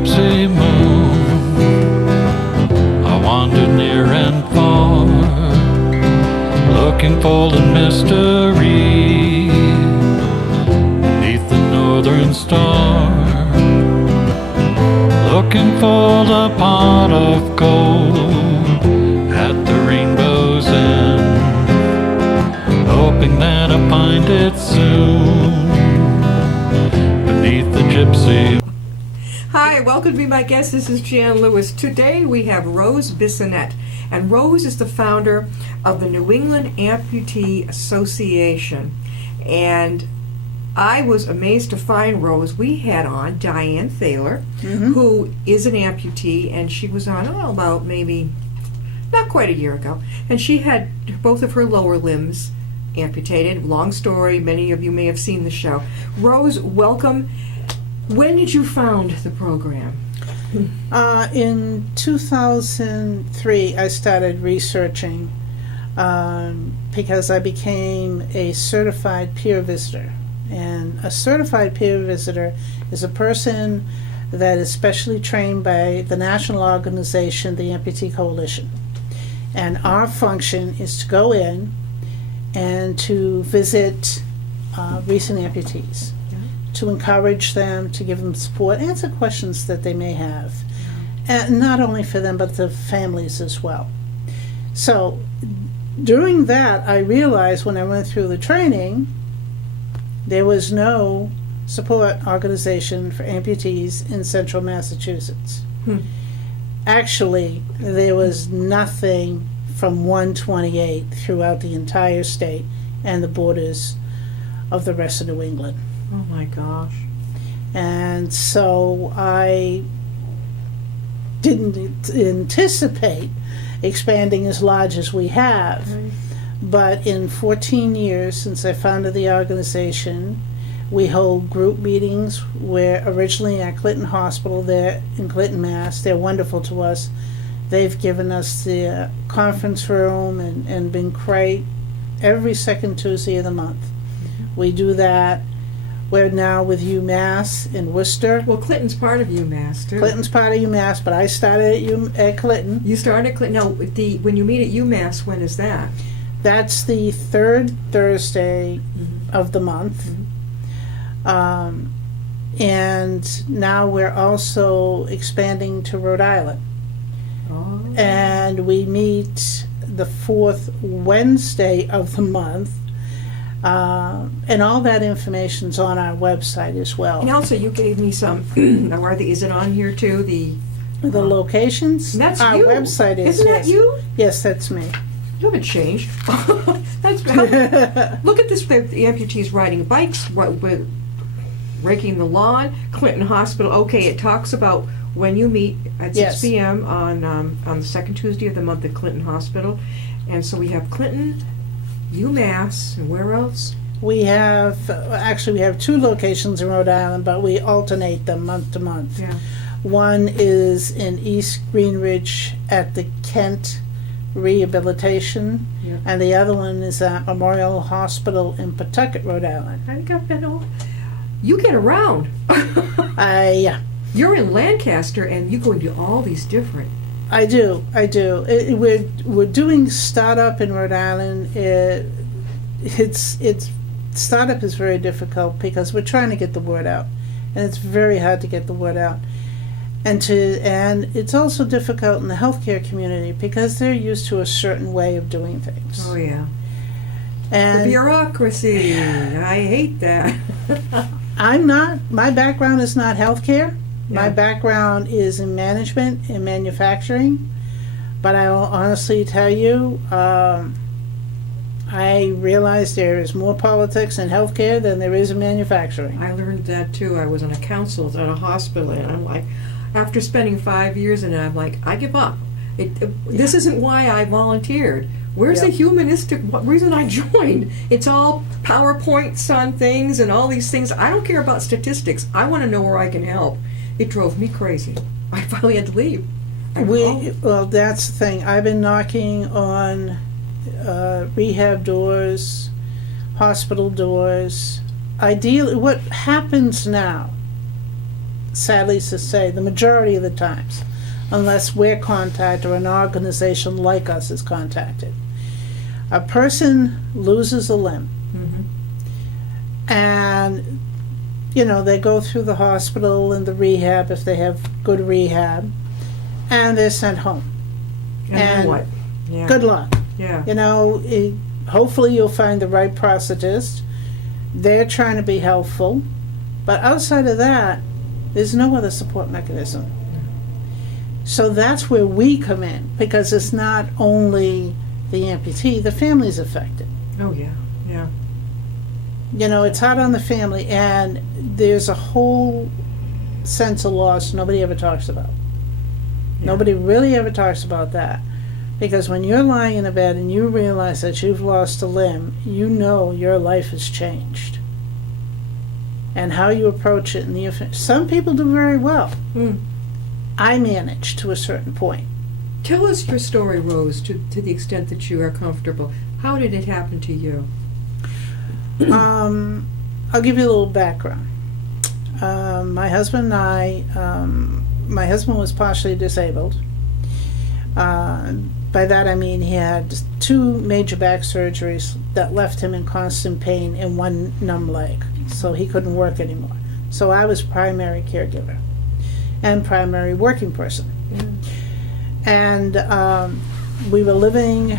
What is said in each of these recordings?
gypsy moon, I wandered near and far, looking for the mystery beneath the northern star, looking for the pot of gold at the rainbow's end, hoping that I find it soon beneath the gypsy. Hi, welcome to be my guest. This is Jan Lewis. Today we have Rose Bissonette, and Rose is the founder of the New England Amputee Association. And I was amazed to find Rose. We had on Diane Thaler, who is an amputee, and she was on about maybe not quite a year ago, and she had both of her lower limbs amputated. Long story, many of you may have seen the show. Rose, welcome. When did you found the program? In 2003, I started researching because I became a certified peer visitor. And a certified peer visitor is a person that is specially trained by the national organization, the Amputee Coalition. And our function is to go in and to visit recent amputees, to encourage them, to give them support, answer questions that they may have, and not only for them but the families as well. So during that, I realized when I went through the training, there was no support organization for amputees in central Massachusetts. Actually, there was nothing from 128 throughout the entire state and the borders of the rest of New England. Oh my gosh. And so I didn't anticipate expanding as large as we have. Right. But in 14 years since I founded the organization, we hold group meetings. We're originally at Clinton Hospital there in Clinton, Mass. They're wonderful to us. They've given us the conference room and been great every second Tuesday of the month. We do that. We're now with UMass in Worcester. Well, Clinton's part of UMass, too. Clinton's part of UMass, but I started at Clinton. You started at Clinton. No, when you meet at UMass, when is that? That's the third Thursday of the month. And now we're also expanding to Rhode Island. Oh. And we meet the fourth Wednesday of the month. And all that information's on our website as well. And also, you gave me some. Is it on here too? The locations? That's our you. website is. Isn't that you? Yes, that's me. You haven't changed. Look at this. The amputees riding bikes, raking the lawn. Clinton Hospital. Okay, it talks about when you meet at 6 p.m. on the second Tuesday of the month at Clinton Hospital, and so we have Clinton, UMass, and where else? We have two locations in Rhode Island, but we alternate them month to month. Yeah. One is in East Greenwich at the Kent Rehabilitation, and the other one is at Memorial Hospital in Pawtucket, Rhode Island. I think I've been all. You get around. Yeah. You're in Lancaster, and you go into all these different. I do. We're doing startup in Rhode Island. It's startup is very difficult because we're trying to get the word out, and it's very hard to get the word out. And it's also difficult in the healthcare community because they're used to a certain way of doing things. Oh yeah. And the bureaucracy. I hate that. I'm not. My background is not healthcare. Yeah. My background is in management and manufacturing, but I will honestly tell you, I realize there is more politics in healthcare than there is in manufacturing. I learned that too. I was on a council at a hospital, and I'm like, after spending 5 years in it, I'm like, I give up. This isn't why I volunteered. Where's the humanistic reason I joined? It's all PowerPoints on things and all these things. I don't care about statistics. I want to know where I can help. It drove me crazy. I finally had to leave. Well, that's the thing. I've been knocking on rehab doors, hospital doors. Ideally, what happens now sadly to say, the majority of the times, unless we're contacted or an organization like us is contacted. A person loses a limb, and, you know, they go through the hospital and the rehab, if they have good rehab, and they're sent home. And then what? Yeah. Good luck. Yeah. You know, hopefully you'll find the right prosthetist. They're trying to be helpful. But outside of that, there's no other support mechanism. So that's where we come in, because it's not only the amputee, the family's affected. Oh, yeah. Yeah. You know, it's hard on the family, and there's a whole sense of loss nobody ever talks about. Yeah. Nobody really ever talks about that. Because when you're lying in a bed and you realize that you've lost a limb, you know your life has changed. And how you approach it. Some people do very well. I manage to a certain point. Tell us your story, Rose, to the extent that you are comfortable. How did it happen to you? I'll give you a little background. My husband and I, my husband was partially disabled. By that I mean he had 2 major back surgeries that left him in constant pain in one numb leg, so he couldn't work anymore. So I was primary caregiver and primary working person. And we were living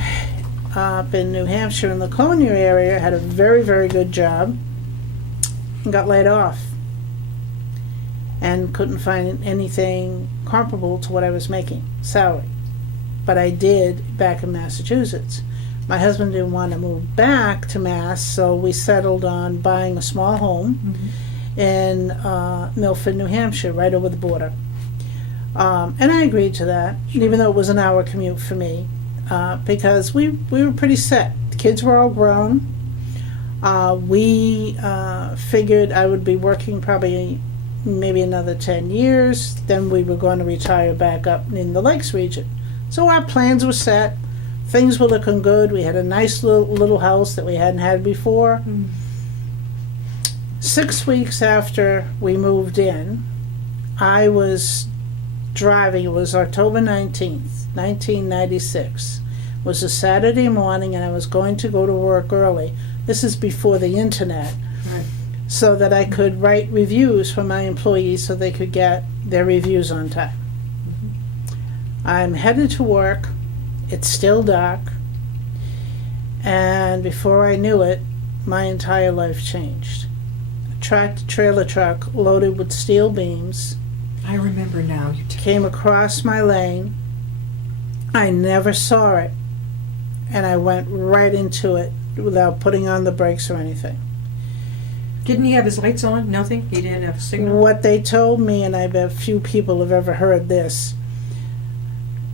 up in New Hampshire in the Laconia area, had a very, very good job, and got laid off. And couldn't find anything comparable to what I was making, salary. But I did back in Massachusetts. My husband didn't want to move back to Mass, so we settled on buying a small home in Milford, New Hampshire, right over the border. And I agreed to that, even though it was an hour commute for me, because we were pretty set. The kids were all grown. We figured I would be working probably maybe another 10 years. Then we were going to retire back up in the Lakes region. So our plans were set. Things were looking good. We had a nice little house that we hadn't had before. 6 weeks after we moved in, I was driving. It was October 19th, 1996. It was a Saturday morning, and I was going to go to work early. This is before the internet. Right. So that I could write reviews for my employees so they could get their reviews on time. I'm headed to work. It's still dark. And before I knew it, my entire life changed. A tractor-trailer truck loaded with steel beams I remember now. came across my lane. I never saw it. And I went right into it without putting on the brakes or anything. Didn't he have his lights on? Nothing? He didn't have a signal? What they told me, and I bet few people have ever heard this,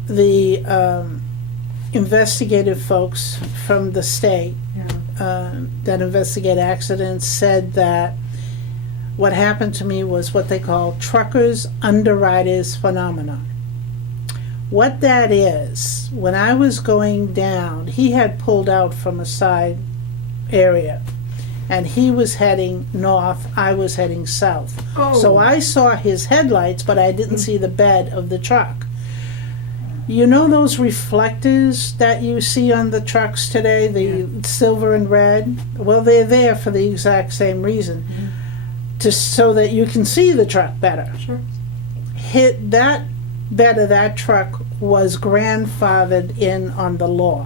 the investigative folks from the state that investigate accidents said that what happened to me was what they call truckers underwriters phenomenon. What that is, when I was going down, he had pulled out from a side area, and he was heading north, I was heading south. Oh. So I saw his headlights, but I didn't see the bed of the truck. You know those reflectors that you see on the trucks today, the silver and red? Well, they're there for the exact same reason, so that you can see the truck better. Sure. That bed of that truck was grandfathered in on the law,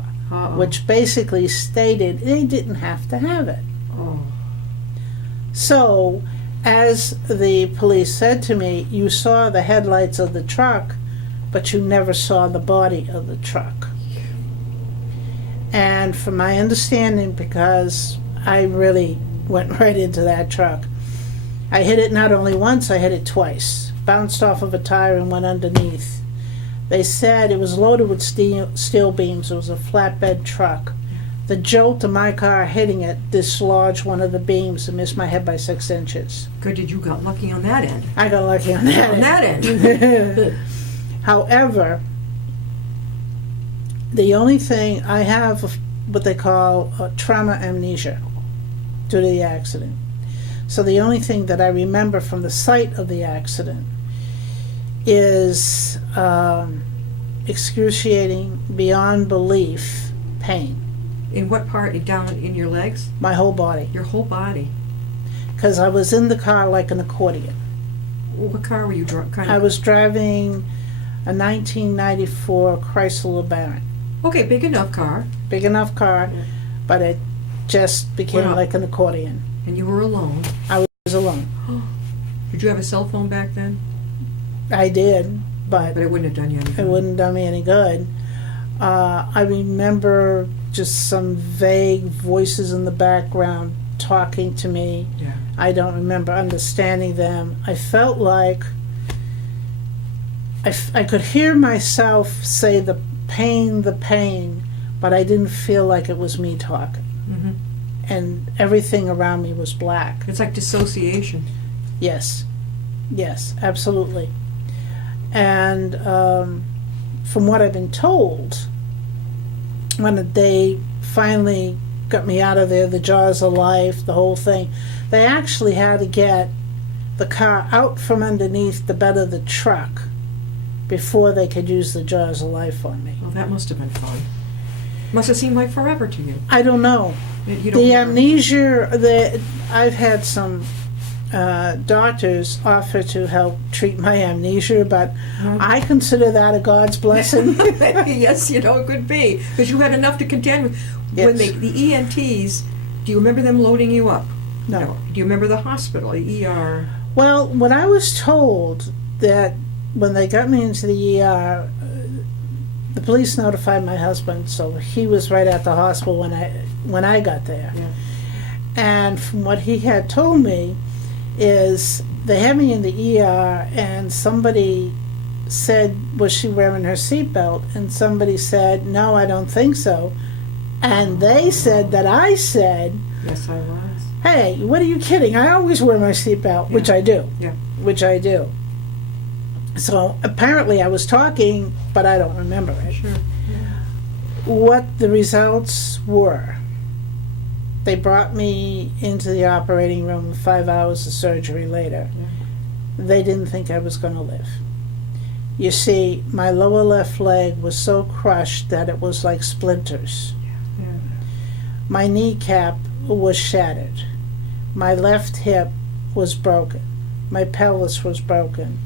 which basically stated they didn't have to have it. Oh. So, as the police said to me, you saw the headlights of the truck, but you never saw the body of the truck. And from my understanding, because I really went right into that truck, I hit it not only once, I hit it twice. Bounced off of a tire and went underneath. They said it was loaded with steel beams. It was a flatbed truck. The jolt of my car hitting it dislodged one of the beams and missed my head by 6 inches. Good, you got lucky on that end. I got lucky on that On end. that end. However, the only thing I have what they call trauma amnesia due to the accident. So the only thing that I remember from the site of the accident is excruciating, beyond belief pain. In what part? Down in your legs? My whole body. Your whole body? Because I was in the car like an accordion. What car were you driving? I was driving a 1994 Chrysler LeBaron. Okay, big enough car. Big enough car, Yeah. but it just became Wow. like an accordion. And you were alone. I was alone. Did you have a cell phone back then? I did, but But it wouldn't have done you any it good. wouldn't have done me any good. I remember just some vague voices in the background talking to me. Yeah. I don't remember understanding them. I felt like I could hear myself say the pain, but I didn't feel like it was me talking. Hmm. And everything around me was black. It's like dissociation. Yes, yes, absolutely. And from what I've been told, when they finally got me out of there, the jaws of life, the whole thing, they actually had to get the car out from underneath the bed of the truck before they could use the jaws of life on me. Well, that must have been fun. Must have seemed like forever to you. I don't know. You don't The remember. amnesia, I've had some doctors offer to help treat my amnesia, but I consider that a God's blessing. Yes, it could be. Because you had enough to contend with. When Yes. the EMTs, do you remember them loading you up? No. Do you remember the hospital, the ER? Well, when I was told that when they got me into the ER, the police notified my husband, so he was right at the hospital when I got there. Yeah. And from what he had told me is they had me in the ER and somebody said, was she wearing her seatbelt? And somebody said, no, I don't think so. And they said that I said, Yes, I was. hey, what are you kidding? I always wear my seatbelt, which Yeah. I do. Yeah. Which I do. So apparently I was talking, but I don't remember it. Sure. What the results were, they brought me into the operating room 5 hours of surgery later. Yeah. They didn't think I was going to live. You see, my lower left leg was so crushed that it was like splinters. Yeah. My kneecap was shattered. My left hip was broken. My pelvis was broken.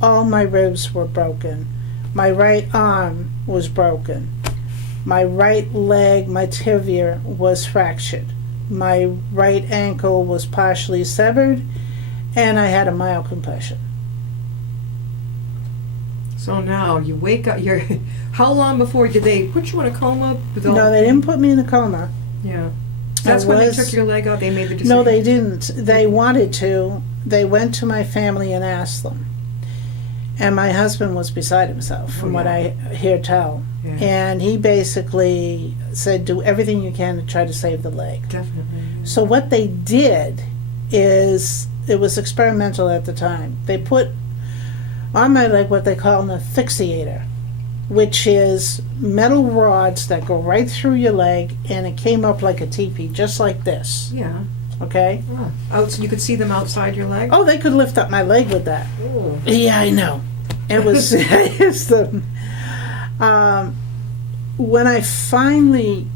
All my ribs were broken. My right arm was broken. My right leg, my tibia, was fractured. My right ankle was partially severed, and I had a mild concussion. So now you wake up. How long before did they put you in a coma? No, they didn't put me in a coma. Yeah. That's when they took your leg out. They made the decision. No, they didn't. They wanted to. They went to my family and asked them. And my husband was beside himself, from what I hear tell. Yeah. And he basically said, do everything you can to try to save the leg. Definitely. So what they did is, it was experimental at the time. They put on my leg what they call an asphyxiator, which is metal rods that go right through your leg, and it came up like a teepee, just like this. Yeah. Okay? Oh, so you could see them outside your leg? Oh, they could lift up my leg with that. Oh. Yeah, I know. It was it's the when I finally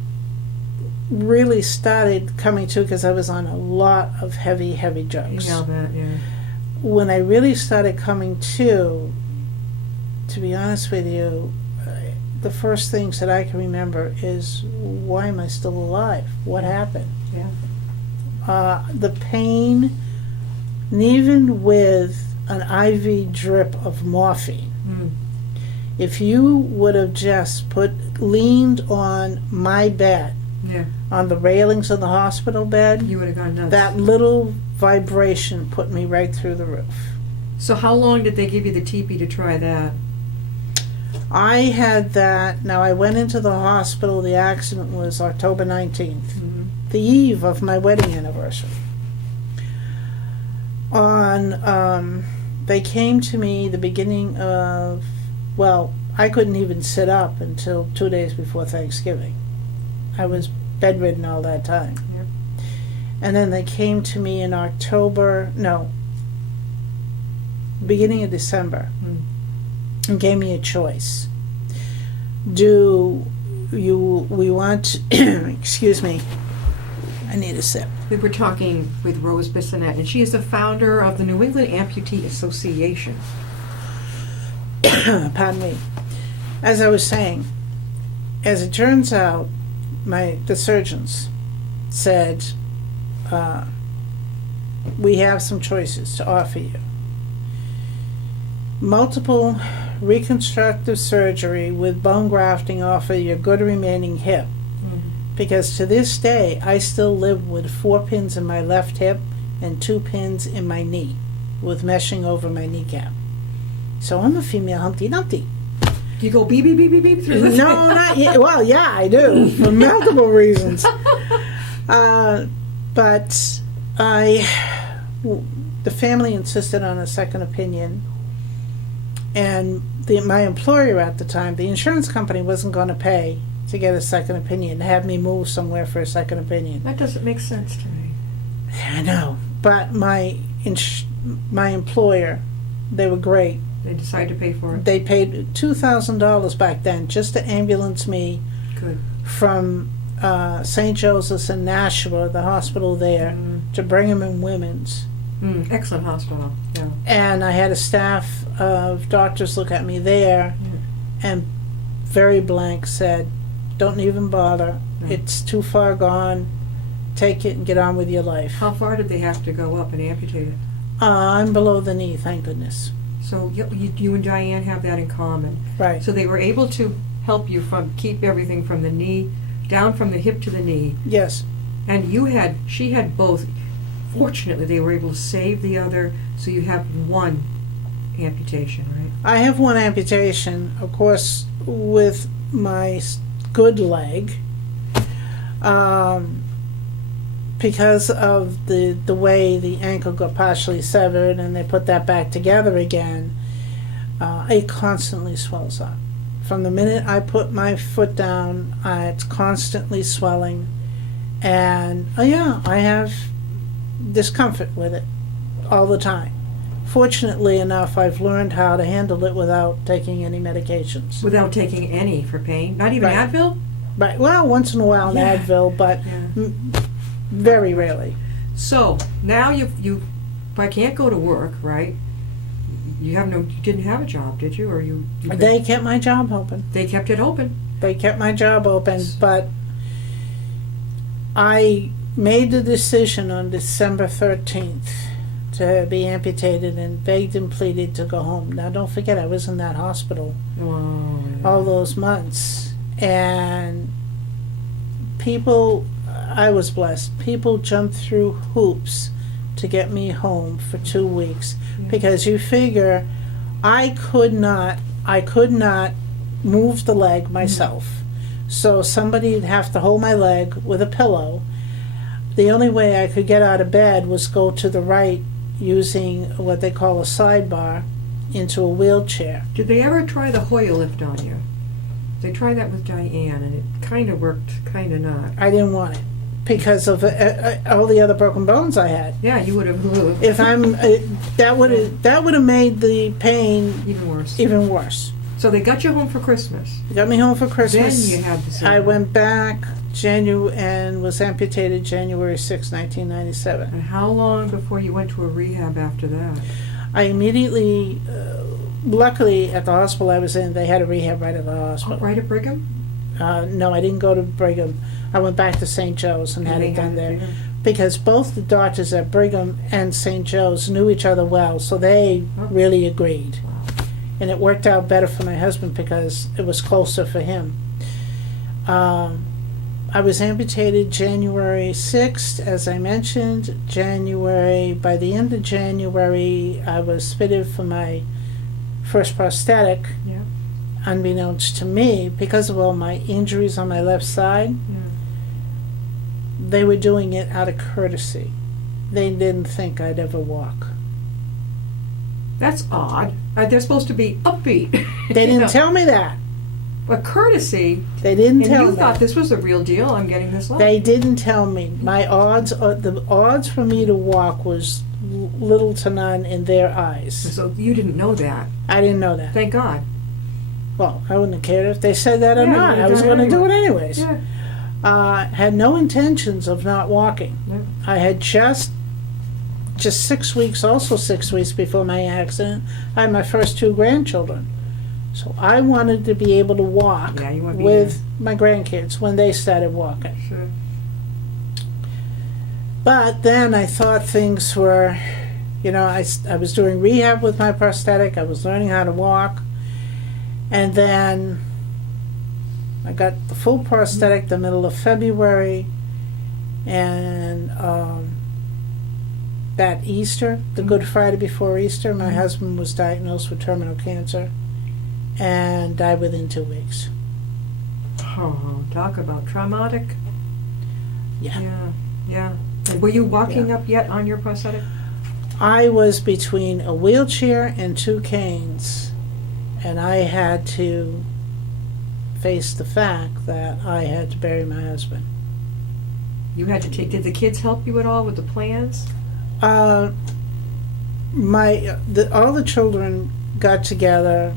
really started coming to, because I was on a lot of heavy drugs. Yeah, that, yeah. When I really started coming to be honest with you, the first things that I can remember is, why am I still alive? What happened? Yeah. The pain, and even with an IV drip of morphine, Mm. if you would have just leaned on my bed, Yeah. on the railings of the hospital bed, You would have gone nuts. that little vibration put me right through the roof. So how long did they give you the teepee to try that? I had that. Now, I went into the hospital, the accident was October 19th, Mm-hmm. the eve of my wedding anniversary. They came to me the beginning of, well, I couldn't even sit up until 2 days before Thanksgiving. I was bedridden all that time. Yep. And then they came to me in beginning of December, and gave me a choice. We want, excuse me, I need a sip. We were talking with Rose Bissonette, and she is the founder of the New England Amputee Association. Pardon me. As I was saying, as it turns out, the surgeons said, we have some choices to offer you. Multiple reconstructive surgery with bone grafting off of your good remaining hip. Because to this day, I still live with 4 pins in my left hip and 2 pins in my knee, with meshing over my kneecap. So I'm a female Humpty Dumpty. Do you go beep, beep, beep, beep, beep through this? No, not yet. Well, yeah, I do, for multiple reasons. But the family insisted on a second opinion, and my employer at the time, the insurance company, wasn't going to pay to get a second opinion, to have me move somewhere for a second opinion. That doesn't make sense to me. I know, but my employer, they were great. They decided to pay for it. They paid $2,000 back then just to ambulance me Good. from St. Joseph's in Nashua, the hospital there, to Brigham and Women's. Excellent hospital. Yeah. And I had a staff of doctors look at me there, and very blank said, "Don't even bother. It's too far gone. Take it and get on with your life." How far did they have to go up and amputate it? I'm below the knee, thank goodness. So you and Diane have that in common. Right. So they were able to help you keep everything from the knee, down from the hip to the knee. Yes. And she had both. Fortunately, they were able to save the other, so you have one amputation, right? I have one amputation, of course, with my good leg, because of the way the ankle got partially severed and they put that back together again. It constantly swells up. From the minute I put my foot down, it's constantly swelling, and I have discomfort with it all the time. Fortunately enough, I've learned how to handle it without taking any medications. Without taking any for pain? Not even Right. Advil? Right. Well, once in a while an Yeah. Advil, but very rarely. So, now if I can't go to work, right? You didn't have a job, did you? Or They kept my job open. They kept it open. They kept my job open, but I made the decision on December 13th to be amputated and begged and pleaded to go home. Now, don't forget, I was in that hospital Oh, yeah. all those months. And I was blessed. People jumped through hoops to get me home for 2 weeks. Yeah. Because you figure, I could not move the leg myself. So somebody'd have to hold my leg with a pillow. The only way I could get out of bed was go to the right using what they call a sidebar into a wheelchair. Did they ever try the Hoyer lift on you? They tried that with Diane, and it kind of worked, kind of not. I didn't want it because of all the other broken bones I had. Yeah, you would have If that would have made the pain even worse. even worse. So they got you home for Christmas. They got me home for Christmas. Then you had the surgery. I went back and was amputated January 6, 1997. And how long before you went to a rehab after that? I immediately, luckily at the hospital I was in, they had a rehab right at the hospital. Oh, right at Brigham? No, I didn't go to Brigham. I went back to St. Joe's and had they it done had there. Brigham? Because both the doctors at Brigham and St. Joe's knew each other well, so they really agreed. Wow. And it worked out better for my husband because it was closer for him. I was amputated January 6th, as I mentioned. By the end of January, I was fitted for my first prosthetic, Yeah. unbeknownst to me, because of all my injuries on my left side. Yeah. They were doing it out of courtesy. They didn't think I'd ever walk. That's odd. They're supposed to be upbeat. They didn't tell me that. a courtesy. They didn't And tell you me. thought this was a real deal. I'm getting this loan. They didn't tell me. The odds for me to walk was little to none in their eyes. So you didn't know that. I didn't know that. Thank God. Well, I wouldn't have cared if they said that or Yeah, not. you'd I have was done going it to do it anyway. anyways. Yeah. Had no intentions of not walking. Yeah. I had just 6 weeks, also 6 weeks before my accident, I had my first 2 grandchildren. So I wanted to be able to walk Yeah, you want to be with my grandkids when they started walking. Sure. But then I thought things were, I was doing rehab with my prosthetic. I was learning how to walk. And then I got the full prosthetic the middle of February. And that Easter, the Good Friday before Easter, my husband was diagnosed with terminal cancer and died within 2 weeks. Oh, talk about traumatic. Yeah. Yeah. Yeah. And were you walking up yet on your prosthetic? I was between a wheelchair and 2 canes, and I had to face the fact that I had to bury my husband. You had to take. Did the kids help you at all with the plans? All the children got together,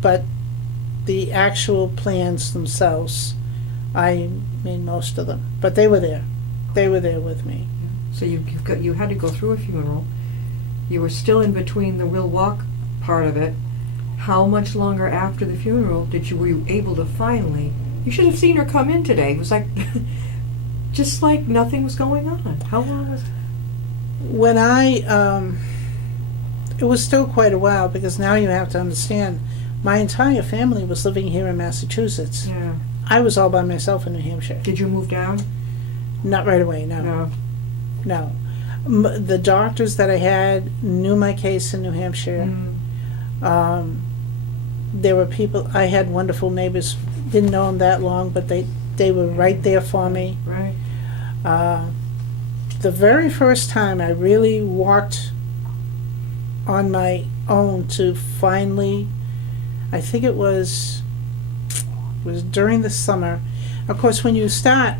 but the actual plans themselves, I made most of them. But they were there. They were there with me. So you had to go through a funeral. You were still in between the will walk part of it. How much longer after the funeral were you able to finally? You should have seen her come in today. It was like, just like nothing was going on. How long was it? When it was still quite a while, because now you have to understand, my entire family was living here in Massachusetts. Yeah. I was all by myself in New Hampshire. Did you move down? Not right away, no. The doctors that I had knew my case in New Hampshire. Mm. There were people, I had wonderful neighbors, didn't know them that long, but they were right there for me. Right. The very first time I really walked on my own to finally, I think it was during the summer. Of course, when you start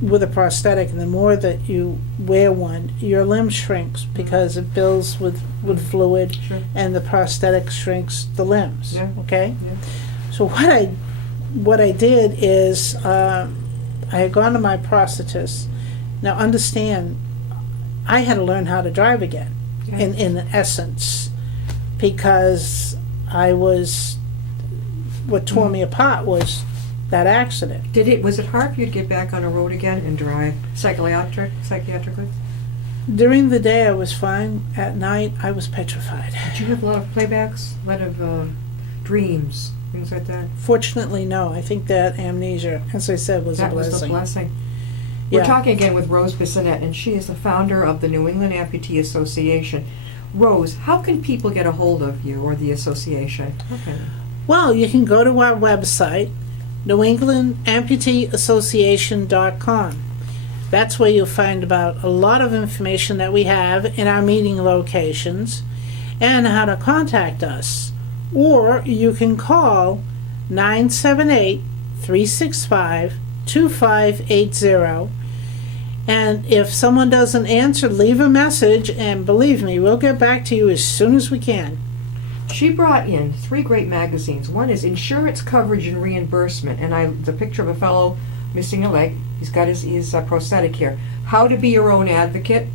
with a prosthetic, and the more that you wear one, your limb shrinks because it builds with fluid, Sure. and the prosthetic shrinks the limbs. Yeah. Okay. Yeah. So what I did is I had gone to my prosthetist. Now understand, I had to learn how to drive again, Yeah. in essence, because what tore me apart was that accident. Was it hard for you to get back on a road again and drive psychiatrically? During the day I was fine. At night I was petrified. Did you have a lot of playbacks? A lot of dreams? Things like that? Fortunately, no. I think that amnesia, as I said, was a That blessing. was the blessing. Yeah. We're talking again with Rose Bissonette, and she is the founder of the New England Amputee Association. Rose, how can people get a hold of you or the association? Okay. Well, you can go to our website, NewEnglandAmputeeAssociation.com. That's where you'll find about a lot of information that we have in our meeting locations and how to contact us. Or you can call 978-365-2580. And if someone doesn't answer, leave a message, and believe me, we'll get back to you as soon as we can. She brought in 3 great magazines. One is Insurance Coverage and Reimbursement, and the picture of a fellow missing a leg. He's got his prosthetic here. How to Be Your Own Advocate,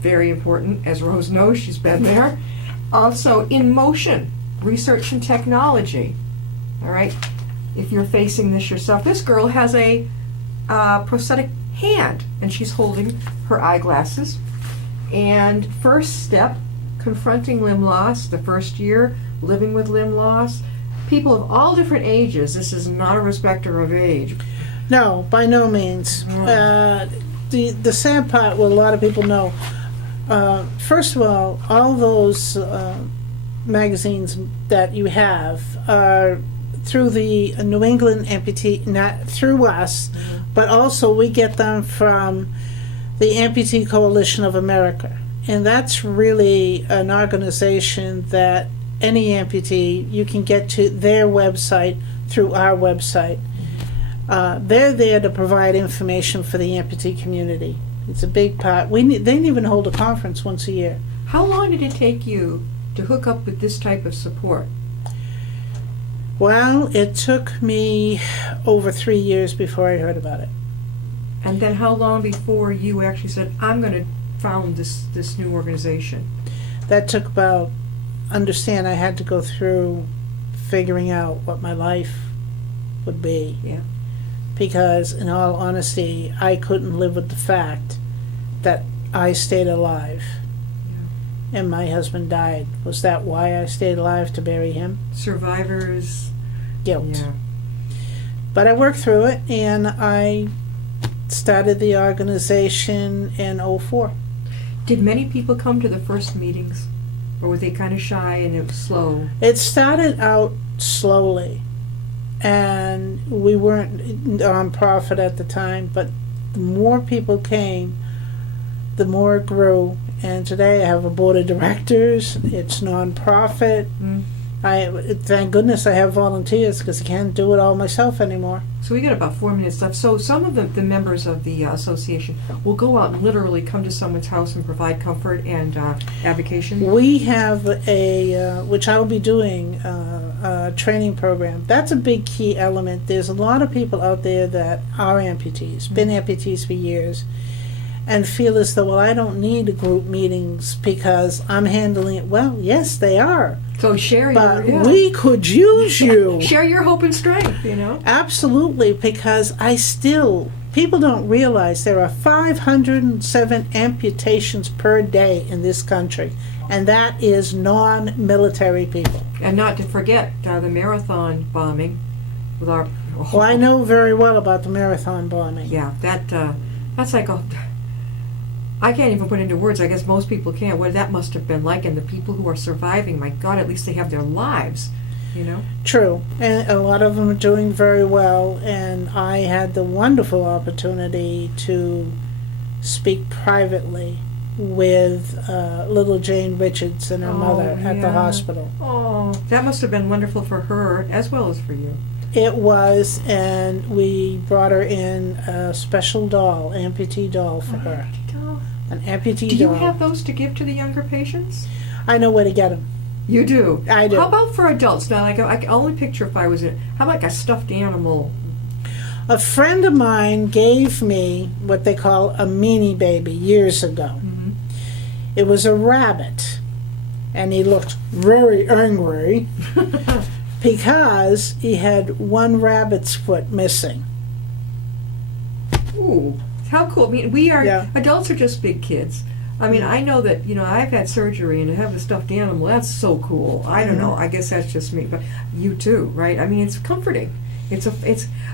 very important, as Rose knows, she's been there. Also, In Motion, Research and Technology. All right, if you're facing this yourself, this girl has a prosthetic hand, and she's holding her eyeglasses. And First Step, Confronting Limb Loss, the first year, living with limb loss. People of all different ages. This is not a respecter of age. No, by no means. The sad part, what a lot of people know, first of all those magazines that you have are through the New England Amputee, not through us, but also we get them from the Amputee Coalition of America. And that's really an organization that any amputee, you can get to their website through our website. They're there to provide information for the amputee community. It's a big part. They even hold a conference once a year. How long did it take you to hook up with this type of support? Well, it took me over 3 years before I heard about it. And then how long before you actually said, I'm going to found this new organization? That took about, understand, I had to go through figuring out what my life would be. Yeah. Because, in all honesty, I couldn't live with the fact that I stayed alive and my husband died. Was that why I stayed alive? To bury him? Survivors. Guilt. Yeah. But I worked through it, and I started the organization in '04. Did many people come to the first meetings? Or were they kind of shy and it was slow? It started out slowly, and we weren't nonprofit at the time, but the more people came, the more it grew. And today I have a board of directors. It's nonprofit. Thank goodness I have volunteers, because I can't do it all myself anymore. So we got about 4 minutes left. So some of the members of the association will go out and literally come to someone's house and provide comfort and advocation. We have a, which I will be doing, a training program. That's a big key element. There's a lot of people out there that are amputees, been amputees for years, and feel as though, well, I don't need group meetings because I'm handling it well. Yes, they are. So share But your... we could use you. Share your hope and strength, you know? Absolutely, because people don't realize there are 507 amputations per day in this country, and that is non-military people. And not to forget the marathon bombing with our... Well, I know very well about the marathon bombing. Yeah, that's like a... I can't even put into words. I guess most people can't. What that must have been like, and the people who are surviving, my God, at least they have their lives, you know? True, and a lot of them are doing very well, and I had the wonderful opportunity to speak privately with little Jane Richards and her mother at the yeah. hospital. Oh, that must have been wonderful for her as well as for you. It was, and we brought her in a special doll, amputee doll for her. An amputee Do you doll. have those to give to the younger patients? I know where to get them. You do? I do. How about for adults? Now, like, I can only picture if I was in... How about like a stuffed animal? A friend of mine gave me what they call a meanie baby years ago. Mm-hmm. It was a rabbit, and he looked very angry because he had one rabbit's foot missing. Ooh, how cool. I mean, we are... Yeah. Adults are just big kids. I mean, I know that, you know, I've had surgery, and to have a stuffed animal, that's so cool. I don't know. I guess that's just me. But you too, right? I mean, it's comforting. It's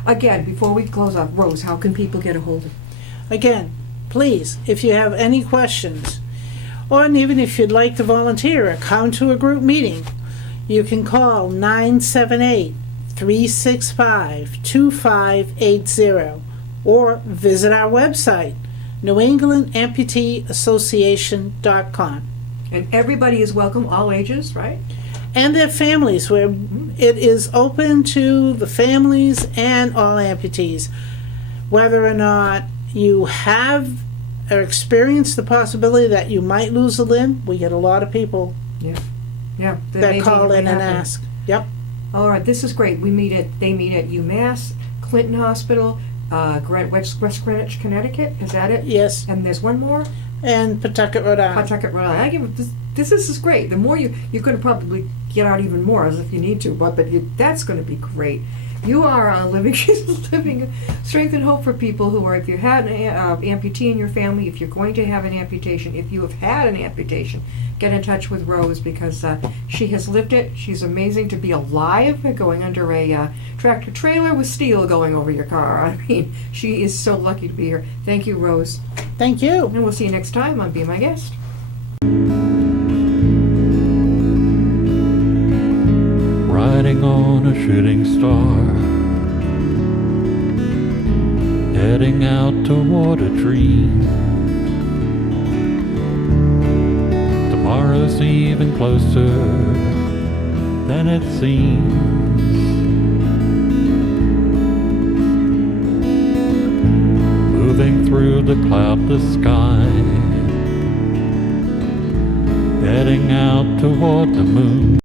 again, before we close off, Rose, how can people get a hold of you? Again, please, if you have any questions, or even if you'd like to volunteer or come to a group meeting, you can call 978-365-2580 or visit our website, NewEnglandAmputeeAssociation.com. And everybody is welcome, all ages, right? And their families, where it is open to the families and all amputees. Whether or not you have or experience the possibility that you might lose a limb, we get a lot of people Yeah. that call in and ask. Yep. All right, this is great. They meet at UMass, Clinton Hospital, West Greenwich, Connecticut. Is that it? Yes. And there's one more? And Pawtucket, Rhode Island. Pawtucket, Rhode Island. This is great. The more you could probably get out even more as if you need to, but that's going to be great. You are living strength and hope for people who are, if you had an amputee in your family, if you're going to have an amputation, if you have had an amputation, get in touch with Rose, because she has lived it. She's amazing to be alive, going under a tractor trailer with steel going over your car. I mean, she is so lucky to be here. Thank you, Rose. Thank you. And we'll see you next time on Be My Guest. Riding on a shooting star, heading out toward a dream. Tomorrow's even closer, than it seems. Moving through the cloudless sky, heading out toward the moon.